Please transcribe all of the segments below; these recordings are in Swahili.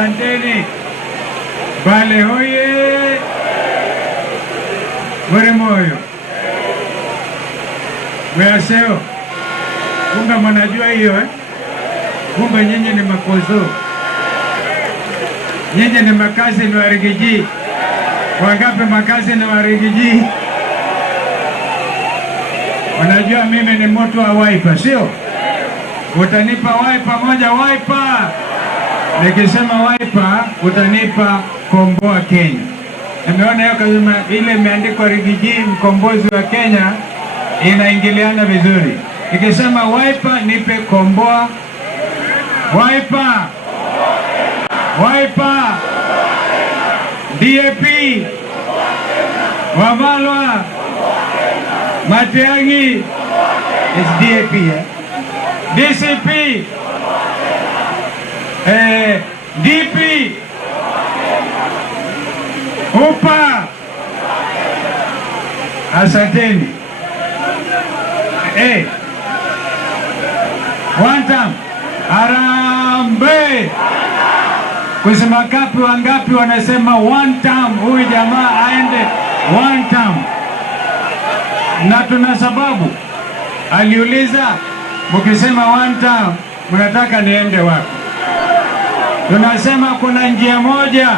asanteni. Bale hoye. Bure moyo. Weaseo. Kumbe mnajua hiyo Kumbe nyinyi ni makozo. Nyinyi ni makazi ni warigiji. Wangapi makazi ni warigiji? Wanajua mimi ni mtu wa wiper, sio? Utanipa wiper moja wiper. Nikisema wiper utanipa komboa Kenya. Nimeona hiyo kama ile imeandikwa rigiji mkombozi wa Kenya inaingiliana vizuri. Nikisema wiper nipe komboa wiper. Wiper. DAP. Wamalwa. Matiang'i. It's DAP, DCP. DP. Upa. Asanteni. One time. Harambe. Kusema kapi wangapi wanasema one time. Huyu jamaa aende one time. Na tuna sababu. Aliuliza mkisema one time mnataka niende wapi? Tunasema kuna njia moja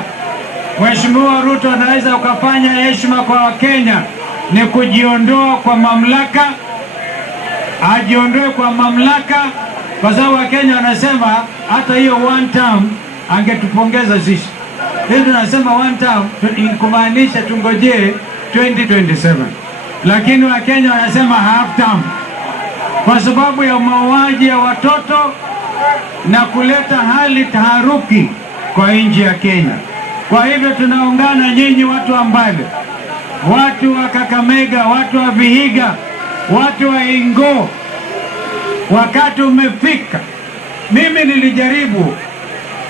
Mheshimiwa Ruto anaweza ukafanya heshima kwa Wakenya, ni kujiondoa kwa mamlaka. Ajiondoe kwa mamlaka, kwa sababu Wakenya wanasema hata hiyo one term angetupongeza sisi. Hiyo tunasema one term kumaanisha tungojee 2027. Lakini Wakenya wanasema half term kwa sababu ya mauaji ya watoto na kuleta hali taharuki kwa nchi ya Kenya. Kwa hivyo tunaungana nyinyi watu wa Mbale, watu wa Kakamega, watu wa Vihiga, watu wa Ingo. Wakati umefika. Mimi nilijaribu.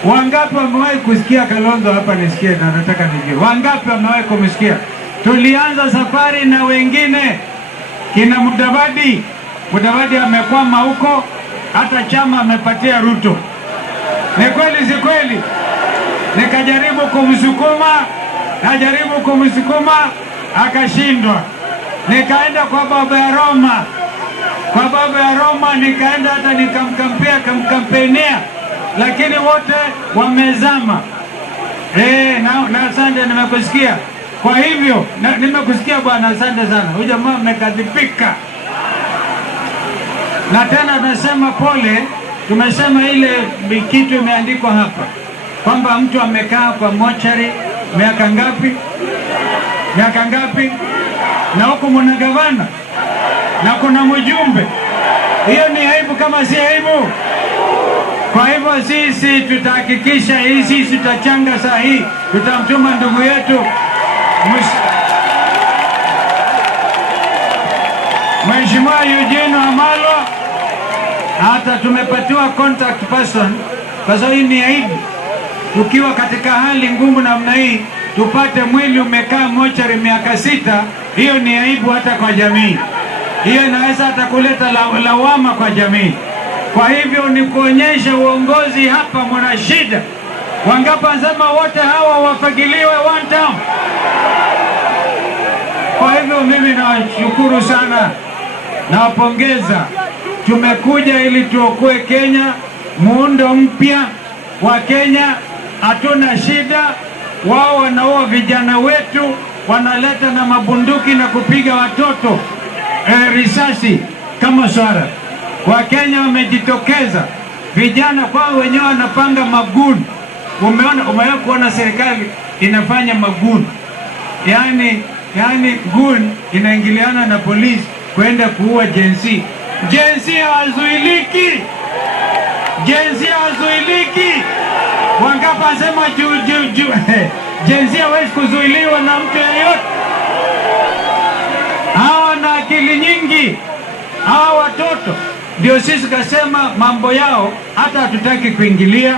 Wangapi wamewahi kusikia Kalonzo hapa nisikie na nataka nijue. Wangapi wamewahi kumsikia? Tulianza safari na wengine kina Mudavadi. Mudavadi amekwama huko, hata chama amepatia Ruto. Ni kweli si kweli? Nikajaribu kumsukuma, akashindwa. Nikaenda kwa baba ya Roma. Nikaenda hata nikamkampenia, lakini wote wamezama. Na asante, nimekusikia. Kwa hivyo, nimekusikia bwana, asante sana. Huyu jamaa amekadhibika. Na tena tunasema pole, tumesema ile kitu imeandikwa hapa kwamba mtu amekaa kwa mochari miaka ngapi? Na huko mwana gavana na kuna mjumbe. Hiyo ni aibu kama si aibu. Kwa hivyo sisi tutahakikisha sisi tutachanga saa hii, tutamtuma ndugu yetu Mheshimiwa Eugene Wamalwa. Hata tumepatiwa contact person, kwa sababu hii ni aibu. Tukiwa katika hali ngumu namna hii, tupate mwili umekaa mochari miaka 6, hiyo ni aibu hata kwa jamii. Hiyo inaweza hata kuleta lawama kwa jamii. Kwa hivyo ni kuonyesha uongozi hapa mwana shida. Wangapi wanasema wote hawa wafagiliwe one time? Kwa hivyo mimi nawashukuru sana, nawapongeza. Tumekuja ili tuokoe Kenya, muundo mpya wa Kenya. Hatuna shida. Wao wanaua vijana wetu, wanaleta na mabunduki na kupiga watoto risasi kama swara. Wakenya wamejitokeza, vijana kwao wenyewe wanapanga maguni. Umeona kuona serikali inafanya maguni. Yani gun inaingiliana na polisi kwenda kuua jensi. Jensi hazuiliki. Wangapi wanasema jensi hawezi kuzuiliwa na mtu yeyote? Hawa na akili nyingi. Hawa watoto ndio sisi kasema mambo yao hata hatutaki kuingilia.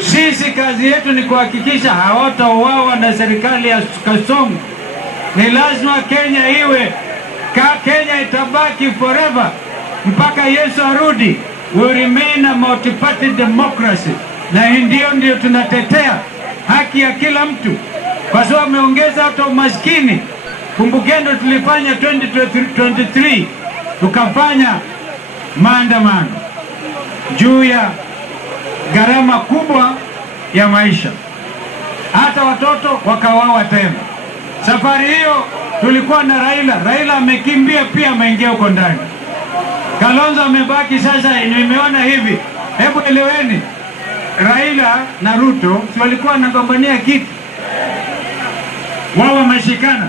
Sisi kazi yetu ni kuhakikisha hawatauawa na serikali ya Kasongo. Ni lazima Kenya iwe Kenya itabaki forever mpaka Yesu arudi. We remain a multi-party democracy. na ndio tunatetea haki ya kila mtu, kwa sababu ameongeza hata umaskini. Kumbukeni tulifanya 2023 tukafanya maandamano juu ya gharama kubwa ya maisha, hata watoto wakawawa tena. Safari hiyo tulikuwa na Raila amekimbia pia, ameingia huko ndani. Kalonzo amebaki sasa. Nimeona hivi, hebu eleweni, Raila na Ruto si walikuwa wanagombania kiti, wao wameshikana.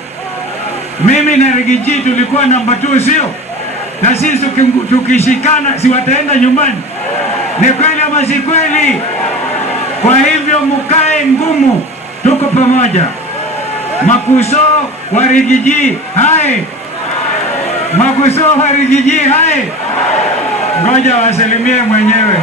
Mimi na Rigiji tulikuwa namba 2, sio? Na sisi tukishikana si wataenda nyumbani? Ni kweli ama si kweli? Kwa hivyo mkae ngumu, tuko pamoja. Makuso wa Rigiji hai, Makuso wa Rigiji hai. Ngoja wasalimie mwenyewe.